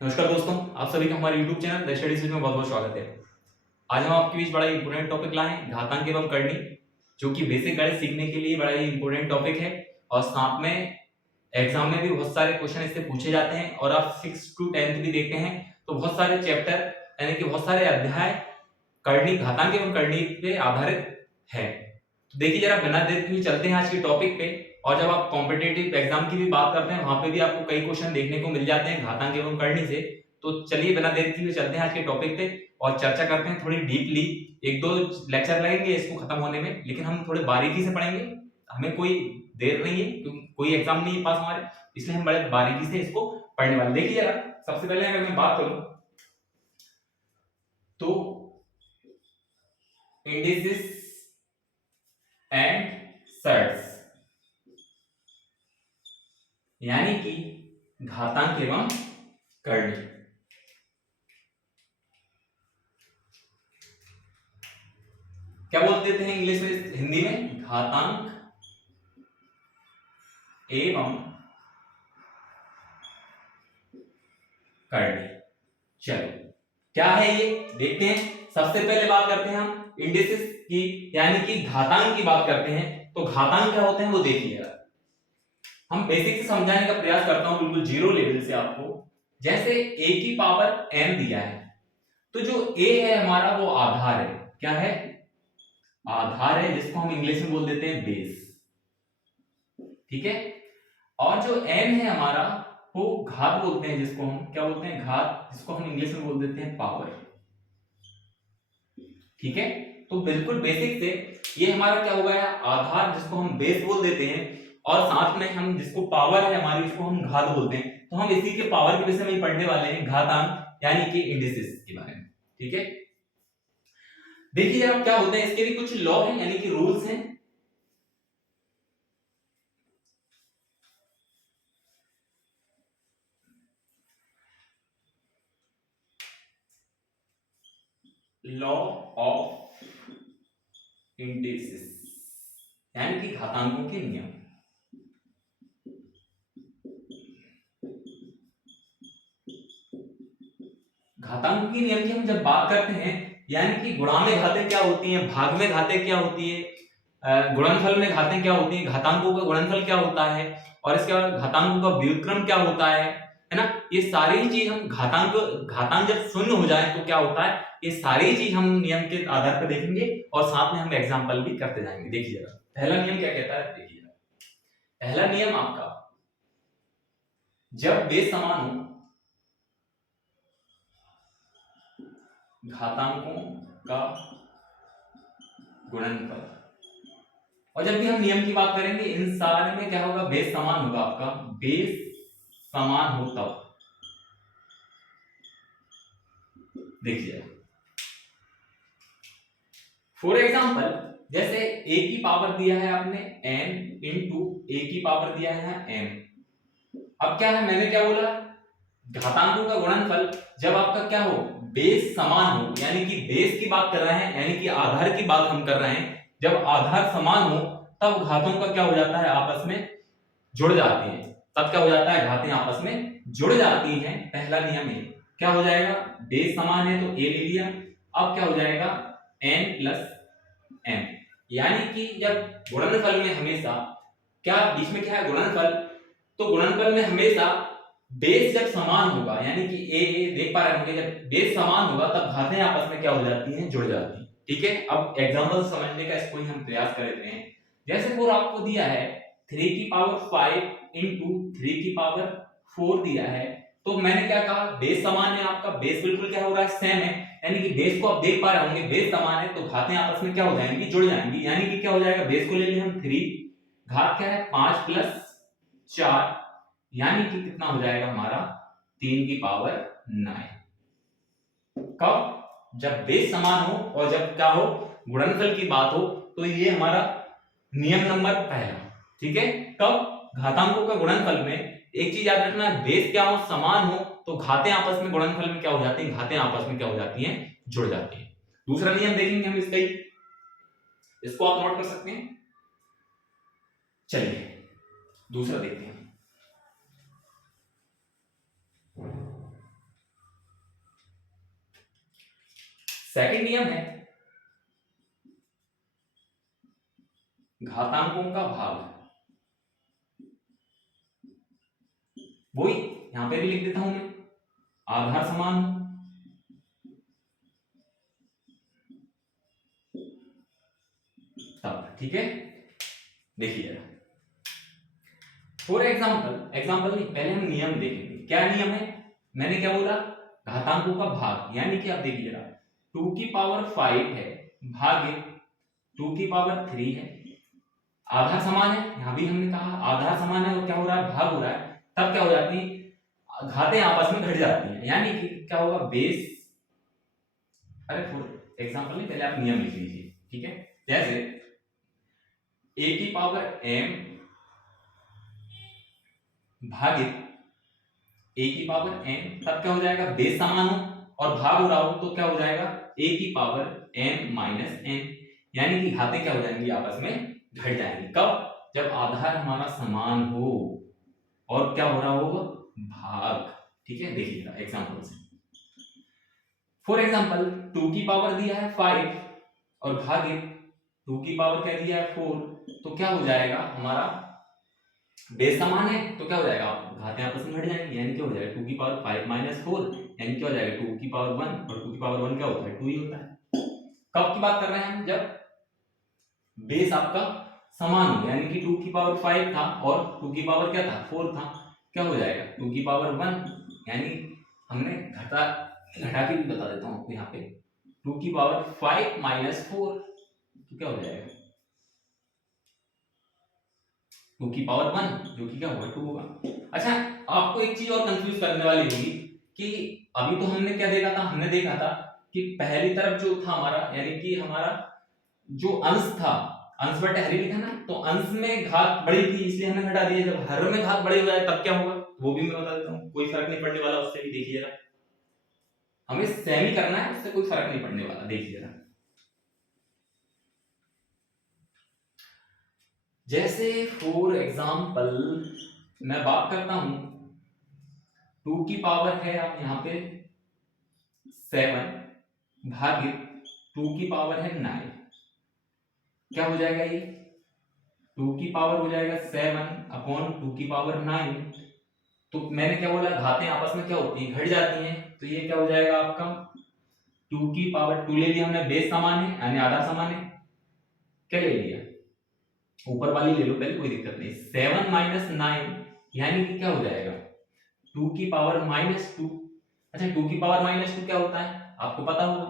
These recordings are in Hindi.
नमस्कार दोस्तों, आप सभी का हमारे YouTube channel the study series में बहुत बहुत स्वागत है। आज हम आपके बीच बड़ा ही इंपॉर्टेंट टॉपिक लाए हैं, घातांक एवं करनी, जो कि बेसिक गणित सीखने के लिए बड़ा ही इंपॉर्टेंट टॉपिक है और साथ में एग्जाम में भी बहुत सारे क्वेश्चन इससे पूछे जाते हैं। और आप 6 टू 10th भी देखते हैं तो बहुत सारे चैप्टर यानी कि बहुत सारे अध्याय करनी, घातांक एवं करनी पे आधारित है। तो देखिए जरा बिना देर के चलते हैं आज के टॉपिक पे। और जब आप कॉम्पिटिटिव एग्जाम की भी बात करते हैं वहां पे भी आपको कई क्वेश्चन देखने को मिल जाते हैं घातांक एवं करनी से। तो चलिए बिना देर किए चलते हैं आज के टॉपिक पे और चर्चा करते हैं थोड़ी डीपली। एक दो लेक्चर लगेंगे इसको खत्म होने में, लेकिन हम थोड़े बारीकी से पढ़ेंगे। हमें कोई देर नहीं है क्योंकि कोई एग्जाम नहीं है पास हमारे, इसलिए हम बड़े बारीकी से इसको पढ़ने वाले। देखिए जरा सबसे पहले अगर मैं बात करूं तो इंडिसेस एंड सर्ट्स यानी कि घातांक एवं करनी। क्या बोल देते हैं इंग्लिश में, हिंदी में घातांक एवं करनी। चलो क्या है ये देखते हैं। सबसे पहले बात करते हैं हम इंडिसेस की यानी कि घातांक की बात करते हैं। तो घातांक क्या होते हैं वो देखिएगा। हम बेसिक से समझाने का प्रयास करता हूं बिल्कुल जीरो लेवल से आपको। जैसे a की पावर m दिया है तो जो a है हमारा वो आधार है। क्या है? आधार है, जिसको हम इंग्लिश में बोल देते हैं बेस। ठीक है। और जो m है हमारा वो घात बोलते हैं, जिसको हम क्या बोलते हैं? घात, जिसको हम इंग्लिश में बोल देते हैं पावर। ठीक है। तो बिल्कुल बेसिक से ये हमारा क्या हो गया? आधार, जिसको हम बेस बोल देते हैं, और साथ में हम जिसको पावर है हमारी उसको हम घात बोलते हैं। तो हम इसी के पावर के विषय में पढ़ने वाले हैं, घातांक यानी कि इंडिसेस के बारे में। ठीक है। देखिए जरा क्या होते हैं, इसके भी कुछ लॉ हैं यानी कि रूल्स हैं। लॉ ऑफ इंडिसेस यानी कि घातांकों के नियम। घातांक के नियम की हम जब बात करते हैं यानी कि गुणा में घातें क्या होती हैं, भाग में घातें क्या होती है, गुणनफल में घातें क्या होती हैं, घातांकों का गुणनफल क्या होता है, और इसके बाद घातांकों का व्युत्क्रम क्या होता है ना। ये सारी चीज हम घातांक जब शून्य हो जाए तो क्या होता है, ये सारी चीज हम नियम के आधार पर देखेंगे और साथ में हम एग्जांपल भी करते जाएंगे। देखिए जरा पहला नियम क्या कहता है, देखिए जरा पहला नियम आपका, जब बेस समान हो घातांकों का गुणनफल। और जब भी हम नियम की बात करेंगे इन सारे में क्या होगा, बेस समान होगा आपका, बेस समान हो तब। देखिए फॉर एग्जांपल जैसे a की पावर दिया है आपने n इंटू a की पावर दिया है m। अब क्या है, मैंने क्या बोला, घातांकों का गुणनफल जब आपका क्या हो, बेस समान हो, यानी कि बेस की बात कर रहे हैं यानी कि आधार की बात हम कर रहे हैं। जब आधार समान हो तब घातों का क्या हो जाता है, आपस में जुड़ जाती हैं। तब क्या हो जाता है, घातें आपस में जुड़ जाती हैं। पहला नियम है क्या हो जाएगा, बेस समान है तो a ले लिया। अब क्या हो जाएगा, n प्लस m, यानी कि जब गुणनफल में हमेशा क्या बीच में क्या है, गुणनफल। तो गुणनफल में हमेशा बेस जब समान होगा यानी कि ए देख पा रहे होंगे, जब बेस समान होगा तब घातें आपस में क्या हो जाती हैं, जुड़ जाती हैं। ठीक है। अब एग्जांपल समझने का इसको ही हम प्रयास कर लेते हैं। जैसे फोर आपको दिया है 3 की पावर 5 इंटू 3 की पावर 4 दिया है। तो मैंने क्या कहा, बेस समान है, आपका बेस बिल्कुल क्या हो रहा है, सेम है, यानी कि बेस को आप देख पा रहे होंगे बेस समान है तो घातें आपस में क्या हो जाएंगी, जुड़ जाएंगी। यानी कि क्या हो जाएगा, बेस को ले लिए हम 3, घात क्या है 5 प्लस 4, यानी कि कितना हो जाएगा हमारा 3 की पावर 9। कब, जब बेस समान हो और जब क्या हो, गुणनफल की बात हो। तो ये हमारा नियम नंबर पहला। ठीक है। कब, घातांकों का गुणनफल में एक चीज याद रखना है, बेस क्या हो, समान हो तो घातें आपस में गुणनफल में क्या हो जाती हैं, घातें आपस में क्या हो जाती हैं, जुड़ जाती हैं। दूसरा नियम देखेंगे हम इसका ही, इसको आप नोट कर सकते हैं। चलिए दूसरा देखते हैं। सेकंड नियम है घातांकों का भाग, वही यहां पे भी लिख देता हूं मैं, आधार समान तब, ठीक है। देखिए फॉर एग्जाम्पल नहीं, पहले हम नियम देखेंगे। क्या नियम है, मैंने क्या बोला, घातांकों का भाग, यानी कि आप देखिए 2 की पावर 5 है भागे 2 की पावर 3 है, आधार समान है, यहां भी हमने कहा आधार समान है, और क्या हो रहा है, भाग हो रहा है, तब क्या हो जाती है, घातें आपस में घट जाती हैं, यानी कि क्या होगा, बेस, अरे फॉर एग्जाम्पल नहीं, पहले आप नियम लिख लीजिए, ठीक है। जैसे a की पावर m भागे a की पावर n, तब क्या हो जाएगा, बेस समान हो और भाग हो रहा हो तो क्या हो जाएगा, a की पावर m माइनस n, यानी कि घातें क्या हो जाएंगी, आपस में घट जाएंगी। कब, जब आधार हमारा समान हो और क्या हो रहा होगा, भाग, ठीक है। देखिएगा एग्जांपल से, फॉर एग्जांपल 2 की पावर दिया है 5 और भागे 2 की पावर क्या दिया है 4, तो क्या हो जाएगा, हमारा बेस समान है तो क्या हो जाएगा, घातें आपस में घट जाएंगी, यानी क्या हो जाएगा 2 की पावर 5 माइनस 4, यानी क्या हो जाएगा 2 की पावर 1, और 2 की पावर 1 क्या होता है, 2 ही होता है। कब की बात कर रहे हैं हम, जब बेस आपका समान हो, यानी कि 2 की पावर 5 था और 2 की पावर क्या था, 4 था, क्या हो जाएगा 2 की पावर 1, यानी हमने घटा के भी बता देता हूं आपको, यहाँ पे 2 की पावर 5 माइनस 4, तो क्या हो जाएगा 2 की पावर 1, जो कि क्या होगा 2 होगा। अच्छा, आपको एक चीज और कंफ्यूज करने वाली होगी कि अभी तो हमने क्या देखा था, हमने देखा था कि पहली तरफ जो था हमारा, यानी कि हमारा जो अंश था, अंश बटे हरी लिखा ना, तो अंश में घात बड़ी थी इसलिए हमने घटा दिया, जब हर में घात बड़ी हो जाए तब क्या होगा, वो भी मैं बता देता हूँ, कोई फर्क नहीं पड़ने वाला उससे भी, देखिए जरा, हमें सेम ही करना है, उससे कोई फर्क नहीं पड़ने वाला, देखिए जरा। जैसे फॉर एग्जाम्पल मैं बात करता हूं 2 की पावर है आप यहाँ पे 7 भागे 2 की पावर है 9, क्या हो जाएगा ये, 2 की पावर हो जाएगा 7 अपॉन 2 की पावर 9, तो मैंने क्या बोला, घातें आपस में क्या होती हैं, घट जाती हैं, तो ये क्या हो जाएगा आपका 2 की पावर 2 ले लिया हमने, बेस समान है यानी आधार समान है, क्या ले लिया, ऊपर वाली ले लो पहले, कोई दिक्कत नहीं, 7 माइनस 9, यानी कि क्या हो जाएगा 2 की पावर माइनस 2। अच्छा, 2 की पावर माइनस 2 क्या होता है, आपको पता होगा,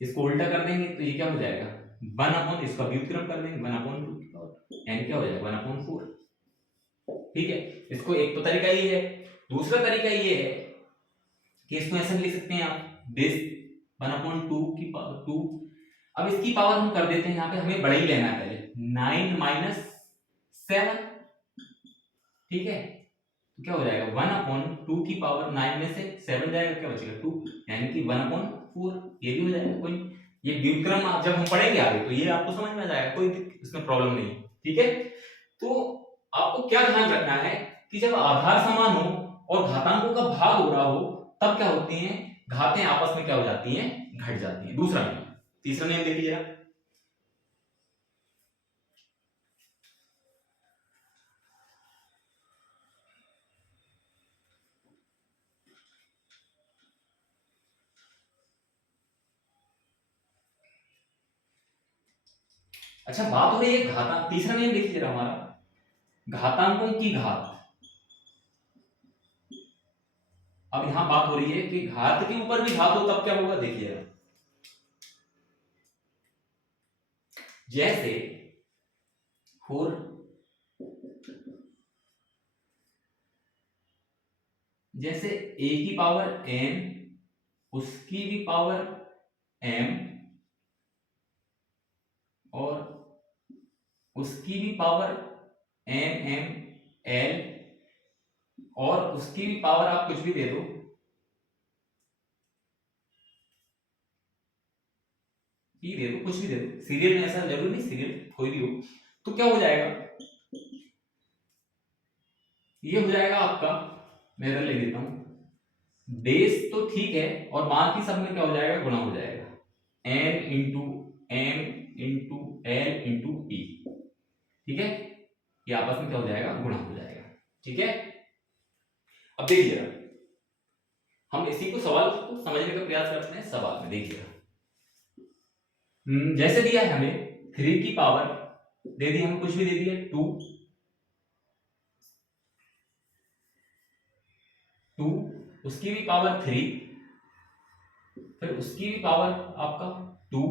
इसको उल्टा कर देंगे तो ये क्या हो जाएगा 1 अपॉन, इसका व्युत्क्रम कर देंगे 1 अपॉन 2 की पावर, यानी क्या हो जाएगा 1 अपॉन 4, ठीक है। इसको एक तो तरीका ये है, दूसरा तरीका ये है कि इसको ऐसा लिख सकते हैं आप, बेस 1 अपॉन 2 की पावर 2, अब इसकी पावर हम कर देते हैं यहाँ पे, हमें बड़ा ही लेना है पहले, 9 माइनस 7, ठीक है, तो क्या हो जाएगा 1 अपॉन 2 की पावर 9 में से 7 जाएगा, क्या बचेगा 2, यानी कि 1 अपॉन 4, ये भी हो जाएगा, कोई ये व्युत्क्रम आप जब हम पढ़ेंगे आगे तो ये आपको समझ में आ जाएगा, कोई इसमें प्रॉब्लम नहीं, ठीक है। तो आपको क्या ध्यान रखना है कि जब आधार समान हो और घातांकों का भाग हो रहा हो तब क्या होती हैं, घातें आपस में क्या हो जाती हैं, घट जाती हैं। दूसरा नियम, तीसरा नियम देखिए जरा, अच्छा बात हो रही है घातांक, तीसरा नियम देखिए जरा हमारा, घातांकों की घात, अब यहां बात हो रही है कि घात के ऊपर भी घात हो तब क्या होगा, देखिए जैसे 4 जैसे a की पावर n उसकी भी पावर m और उसकी भी पावर n m l और उसकी भी पावर आप कुछ भी दे दो, ये दे दो, कुछ भी दे दो, सीरियल में ऐसा जरूरी नहीं, सीरियल कोई भी हो, तो क्या हो जाएगा, ये हो जाएगा आपका, मैं इधर ले देता हूं, बेस तो ठीक है और बाकी सब में क्या हो जाएगा, गुणा हो जाएगा, n into m into l into p। ठीक है, ये आपस में क्या हो जाएगा, गुणा हो जाएगा। ठीक है, अब देखिए हम इसी को सवाल को समझने का प्रयास करते हैं। सवाल में देखिए जैसे दिया है हमें 3 की पावर दे दी, हम कुछ भी दे दिया 2, उसकी भी पावर 3, फिर उसकी भी पावर आपका 2,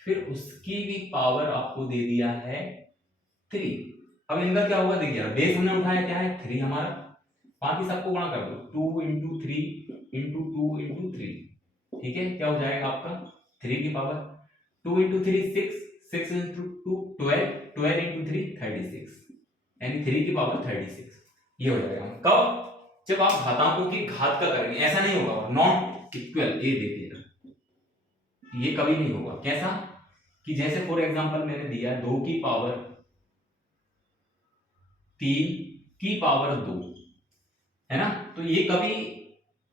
फिर उसकी भी पावर आपको दे दिया है 3। अब इनका क्या होगा, देखिए बेस हमने उठाया क्या है 3 हमारा, बाकी सबको गुणा कर दो 2 इंटू 3 इंटू 2 इंटू 3। ठीक है, क्या हो जाएगा आपका 3 की पावर 2 इंटू 3 6, 6 इंटू 2 12, 12 इंटू 3 36, यानी 3 की पावर 36। ये हो जाएगा कब, जब आप घातांकों की घात का करेंगे। ऐसा नहीं होगा नॉट इक्वल, ये देखिएगा ये कभी नहीं होगा। कैसा कि जैसे फॉर एग्जांपल मैंने दिया 2 की पावर 3 की पावर 2, है ना, तो ये कभी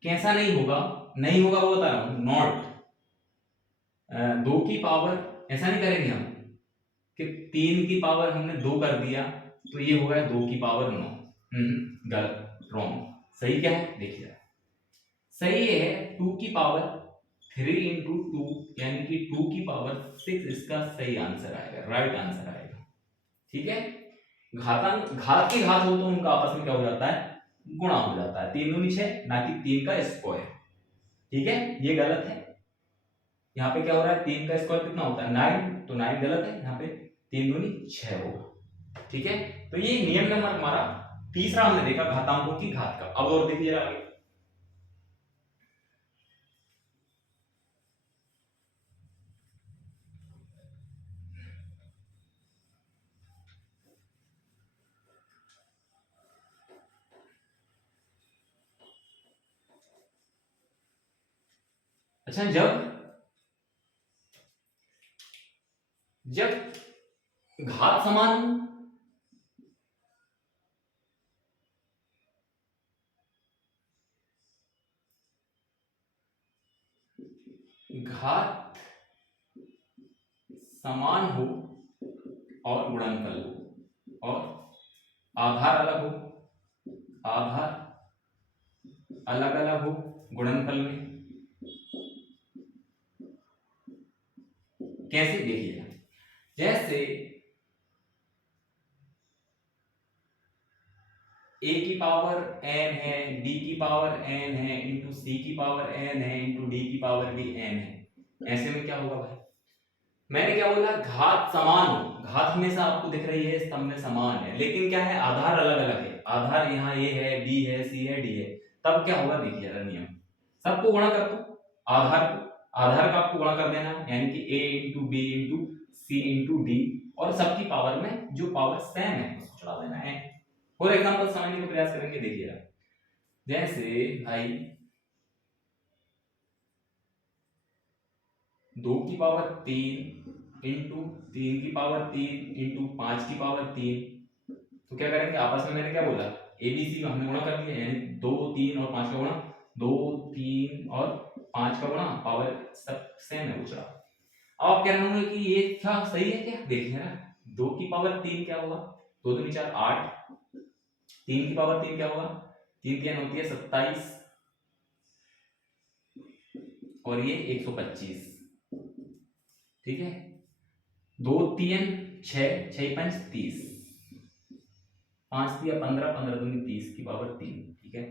कैसा नहीं होगा, नहीं होगा वो बता रहा हूं, नॉट 2 की पावर, ऐसा नहीं करेंगे हम कि 3 की पावर हमने 2 कर दिया तो ये हो गया 2 की पावर 9। गलत, रॉन्ग। सही क्या है देखिए, सही है 2 की पावर 3 इंटू 2, यानी कि 2 की पावर 6 इसका सही आंसर आएगा, राइट आंसर आएगा। ठीक है, घातांक घात की घात हो तो उनका आपस में क्या हो जाता है, गुणा हो जाता है। 3 दूनी 6, ना कि 3 का स्क्वायर। ठीक है, ये गलत है। यहाँ पे क्या हो रहा है, 3 का स्क्वायर कितना होता है 9, तो 9 गलत है। यहाँ पे 3 दूनी 6 होगा। ठीक है, तो ये नियम नंबर हमारा तीसरा हमने देखा घातांकों की घात का। अब और देखिए आगे, अच्छा जब जब घात समान हो, घात समान हो और गुणनफल हो और आधार अलग हो, आधार अलग अलग हो गुणनफल में, कैसे देखिएगा, जैसे a की पावर n है, b की पावर n है, इंटू c की पावर n है, इंटू d की पावर भी n है। ऐसे में क्या होगा भाई, मैंने क्या बोला, घात समान हो, घात हमेशा आपको दिख रही है स्तंभ में समान है, लेकिन क्या है आधार अलग अलग है। आधार यहाँ a है, b है, c है, d है, तब क्या होगा देखिए नियम, सबको गुणा कर दो, आधार को, आधार का आपको गुणा कर देना है, यानी कि a into B into C into D, और सबकी पावर में जो पावर सेम है उसको चढ़ा देना है। फॉर एग्जांपल समझने का प्रयास करेंगे, देखिएगा जैसे भाई 2 की पावर 3 इंटू 3 की पावर 3 इंटू 5 की पावर 3, तो क्या करेंगे आपस में, मैंने क्या बोला एबीसी का हमने गुणा कर दिया, यानी 2 3 और 5 का गुणा, 2 3 और 5 का गुणा, पावर सब सेम है उछड़ा। अब आप कह रहे होंगे कि ये क्या सही है क्या, देखिए ना 2 की पावर 3 क्या होगा, 2 दूनी 4 8, 3 की पावर 3 क्या होगा, 3 3 होती है 27, और ये 125। ठीक है, 2 3 6, 6 5 30, 5 दिया 15, 15 दूनी 30 की पावर 3। ठीक है,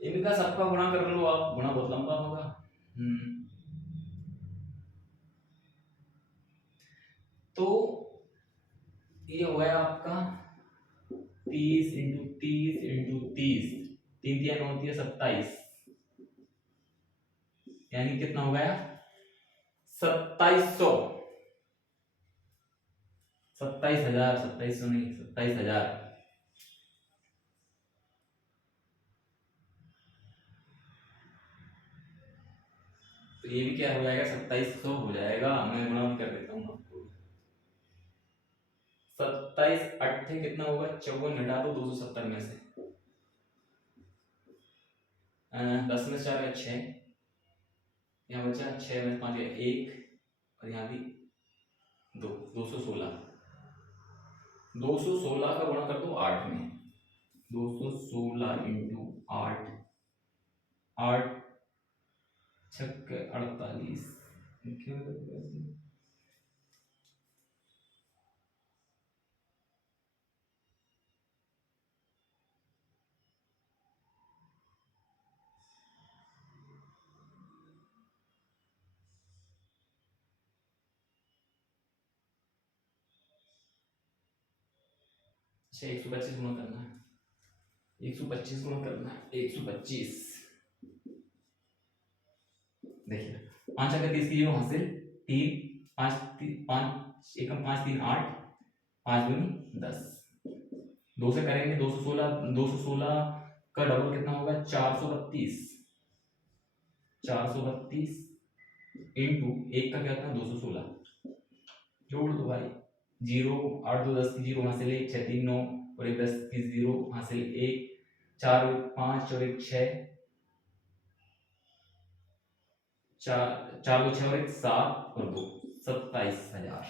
इनका सबका गुणा कर लो आप, गुणा बहुत लंबा होगा। तो ये हो गया आपका 30 इंटू 30 इंटू 30, 3 3 होती है 27, यानी कितना हो गया 2700, 27,000, 2700 नहीं 27,000। तो ये भी क्या हो जाएगा 2700 हो जाएगा, मैं गुणा भी कर देता हूँ आपको। 27 अट्ठे कितना होगा 54, घटा दो 270 में से, 10 में 4 6, यहाँ बचा 6 में 5 1 और यहाँ भी 2, 216। 216 का गुणा कर दो 8 में, 216 इंटू 8, 8 छक्के 48। अच्छा 125 गुणा करना है, 125 गुणा करना है, 125। देखिए 5 अगर 30 की हासिल 3, 5 एकम 5 3 8, 5 दूनी 10, 2 से करेंगे 216, 216 का डबल कितना होगा 432, 432 इंटू 1 का क्या था 216, जोड़ दो भाई, 0 8 2 10 की 0 हासिल 1, 6 3 9 और 1 10 की 0 हासिल 1, 4 5 और 1 6, 4 2 6 और 1 7 और 2 27,000।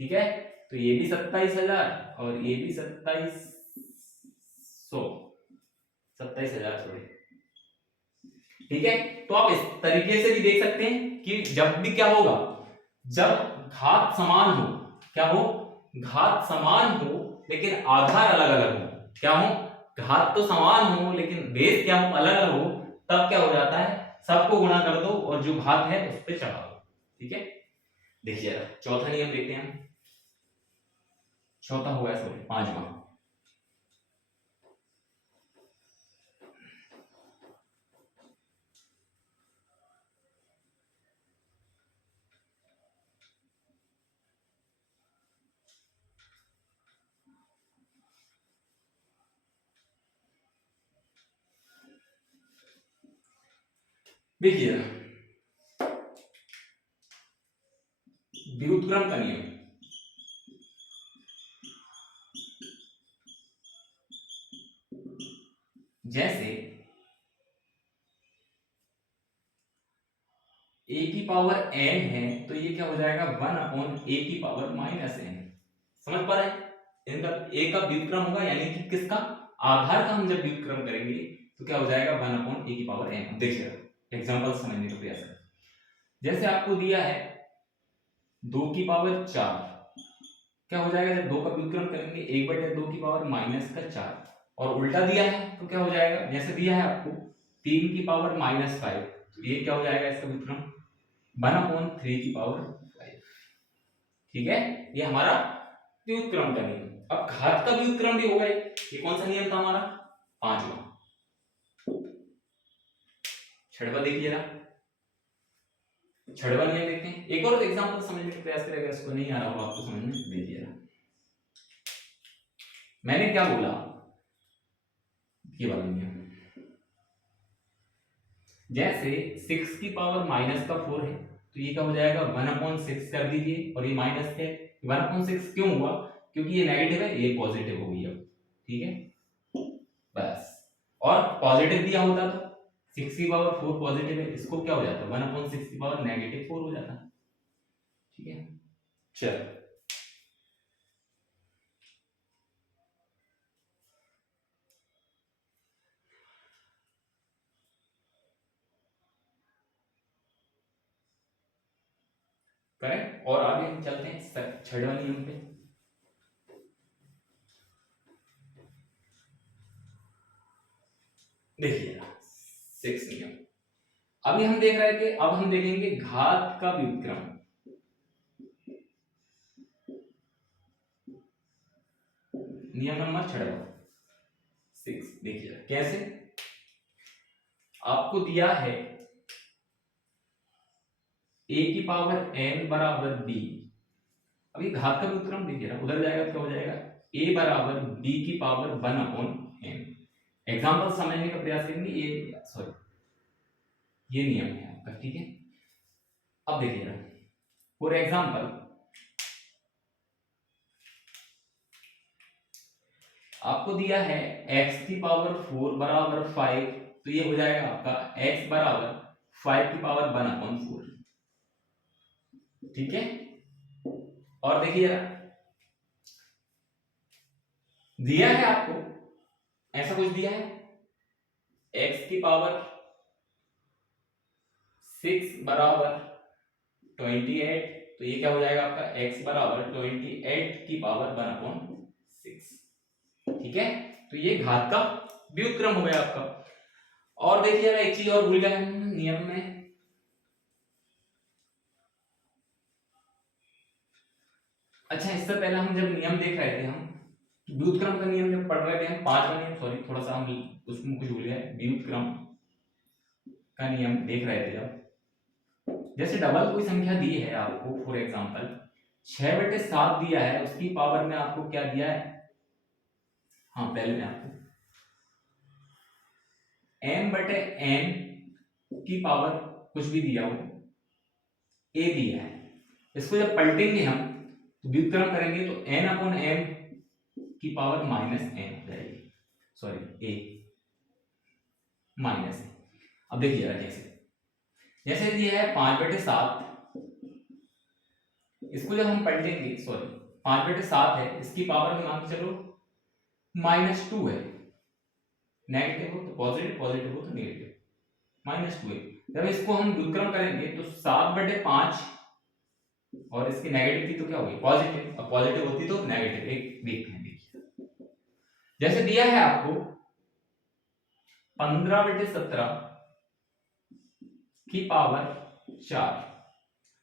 ठीक है, तो ये भी 27,000 और ये भी 27,000 सॉरी। ठीक है, तो आप इस तरीके से भी देख सकते हैं कि जब भी क्या होगा, जब घात समान हो, क्या हो, घात समान हो लेकिन आधार अलग अलग हो, क्या हो, घात तो समान हो लेकिन बेस क्या हो, अलग अलग हो, तब क्या हो जाता है, सबको गुणा कर दो और जो घात है उस पर चढ़ा दो। ठीक है, देखिए चौथा नियम देखते हैं, चौथा हुआ है सॉरी 5वां। देखिए व्युत्क्रम का नियम, जैसे a की पावर n है तो ये क्या हो जाएगा 1/a की पावर -n। समझ पा रहे हैं, इनका a का व्युत्क्रम होगा, यानी कि किसका, आधार का हम जब व्युत्क्रम करेंगे तो क्या हो जाएगा 1/a की पावर n। देखिए एग्जांपल समझने का प्रयास करें, जैसे आपको दिया है 2 की पावर 4, क्या हो जाएगा जब 2 का व्युत्क्रम करेंगे 1/2 की पावर -4, और उल्टा दिया है तो क्या हो जाएगा, जैसे दिया है आपको 3 की पावर -5, तो ये क्या हो जाएगा इसका व्युत्क्रम 1/3 की पावर 5। ठीक है, ये हमारा व्युत्क्रम का नियम। अब घात का व्युत्क्रम भी होगा, ये कौन सा नियम था हमारा 5वां। छठवां देखिए जरा, छठवां नियम देखते हैं, एक और एग्जांपल समझने का प्रयास करेगा, इसको नहीं आ रहा होगा आपको समझ में, देखिए जरा मैंने क्या बोला, ये वाला नियम, जैसे 6 की पावर -4 है तो ये क्या हो जाएगा 1/6 कर दीजिए, और ये माइनस है 1/6 क्यों हुआ, क्योंकि ये नेगेटिव है ये पॉजिटिव हो गई अब। ठीक है, बस, और पॉजिटिव दिया होता तो 6 की पावर 4 पॉजिटिव है, इसको क्या हो जाता 1/6 की पावर -4 हो जाता। ठीक है, चल करेक्ट, और आगे हम चलते हैं छठवां नियम पे। देखिए 6 नियम, अभी हम देख रहे थे, अब हम देखेंगे घात का व्युत्क्रम। नियम नंबर 6, देखिए कैसे, आपको दिया है a की पावर n बराबर b, अभी घात का व्युत्क्रम देखिए ना, उधर जाएगा तो क्या हो जाएगा a बराबर b की पावर 1/n। एग्जांपल समझने का प्रयास करेंगे, ये सॉरी ये नियम है आपका। ठीक है, अब देखिए ना, फॉर एग्जांपल आपको दिया है x की पावर 4 बराबर 5, तो ये हो जाएगा आपका x बराबर 5 की पावर 1/4। ठीक है। और देखिए जरा, दिया है आपको ऐसा कुछ दिया है, x की पावर 6 बराबर 28, तो ये क्या हो जाएगा आपका x बराबर 28 की पावर 1/6। ठीक है, तो ये घात का व्युत्क्रम हो गया आपका। और देखिए एक चीज और भूल गए हम नियम में, अच्छा इससे पहले हम जब नियम देख रहे थे, हम व्युत्क्रम का नियम जब पढ़ रहे थे, हम पांचवा नियम, सॉरी थोड़ा सा हम उसमें कुछ भूल गए, व्युत्क्रम का नियम देख रहे थे जब, जैसे डबल कोई संख्या दी है आपको, फॉर एग्जांपल 6/7 दिया है, उसकी पावर में आपको क्या दिया है, हाँ पहले में आपको m/n की पावर कुछ भी दिया हो, a दिया है, इसको जब पलटेंगे हम तो व्युत्क्रम करेंगे तो n/m की पावर -n हो जाएगी, सॉरी a माइनस। अब देखिए कैसे, जैसे दिया है 5/7, इसको जब हम पलटेंगे, सॉरी 5/7 है, इसकी पावर में मान के चलो -2 है, नेगेटिव हो तो पॉजिटिव, पॉजिटिव हो तो नेगेटिव, -2 है। जब इसको हम व्युत्क्रम करेंगे तो 7/5, और इसकी नेगेटिव थी तो क्या होगी पॉजिटिव, अब पॉजिटिव होती तो नेगेटिव, एक देखते हैं। देखिए जैसे दिया है आपको 15/17 की पावर 4,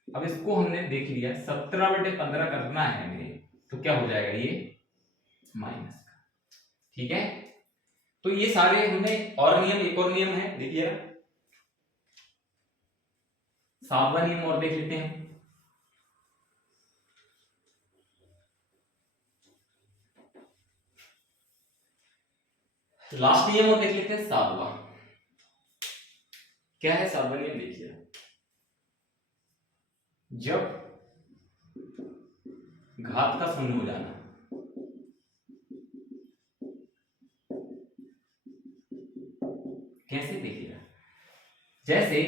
अब इसको हमने देख लिया 17/15 करना है हमें, तो क्या हो जाएगा ये माइनस का। ठीक है, तो ये सारे हमने, और नियम, एक और नियम है देखिए, 7वां नियम और देख लेते हैं। लास्ट नियम और देख लेते हैं 7वां, क्या है 7वां नियम, देखिए जब घात का शून्य हो जाना, कैसे देखिएगा, जैसे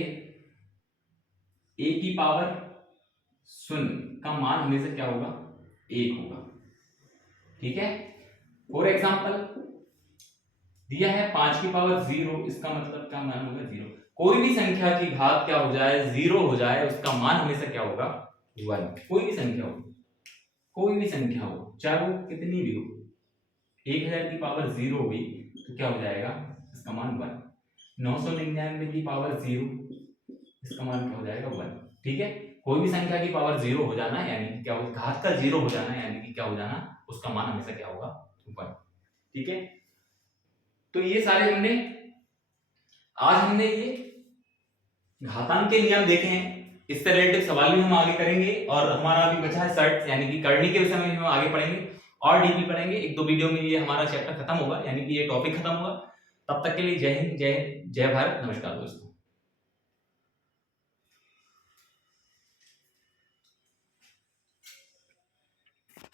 a की पावर 0 का मान हमेशा क्या होगा 1 होगा। ठीक है, फॉर एग्जांपल दिया है 5 की पावर 0, इसका मतलब क्या मान होगा 0। कोई भी संख्या की घात क्या हो जाए 0 हो जाए, उसका मान हमेशा क्या होगा 1। कोई भी संख्या हो, कोई भी संख्या हो, चाहे वो कितनी भी हो, 1000 की पावर 0 हुई तो क्या हो जाएगा इसका मान 1। 999 की पावर 0, इसका मान क्या हो जाएगा 1। ठीक है, कोई भी संख्या की पावर 0 हो जाना यानी कि क्या हो, घात का 0 हो जाना यानी कि क्या हो जाना, उसका मान हमेशा क्या होगा 1। ठीक है, तो ये सारे हमने ये घातांक के नियम देखे हैं, इससे रिलेटेड सवाल भी हम आगे करेंगे, और हमारा अभी बचा है सर्ट यानी कि करनी के विषय में हम आगे पढ़ेंगे और डीपली पढ़ेंगे। 1-2 वीडियो में ये हमारा चैप्टर खत्म होगा, यानी कि ये टॉपिक खत्म होगा। तब तक के लिए जय हिंद, जय भारत, नमस्कार दोस्तों।